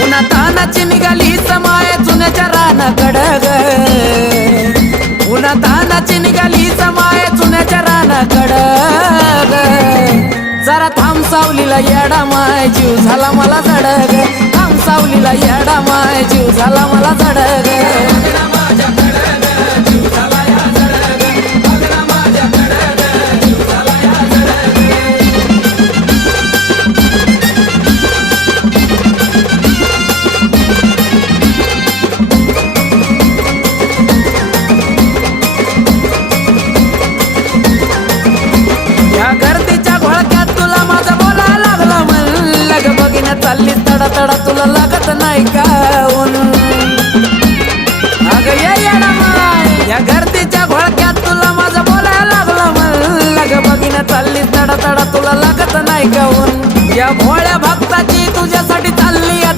उन्हातानाची निघाली समाय चुन्याच्या रानाकडं ग उन्हातानाची निघाली समाय चुन्याच्या रानाकडं ग जरा थांब सावलीला येडा माय जीव झाला मला जडग थांब सावलीला येडा माय जीव झाला मला जडग गर्दीच्या घोळक्यात तुला माझं बोला लागलं म्हणलं ग बघिण्यात चालली तडा तडा तुला लागत नाही का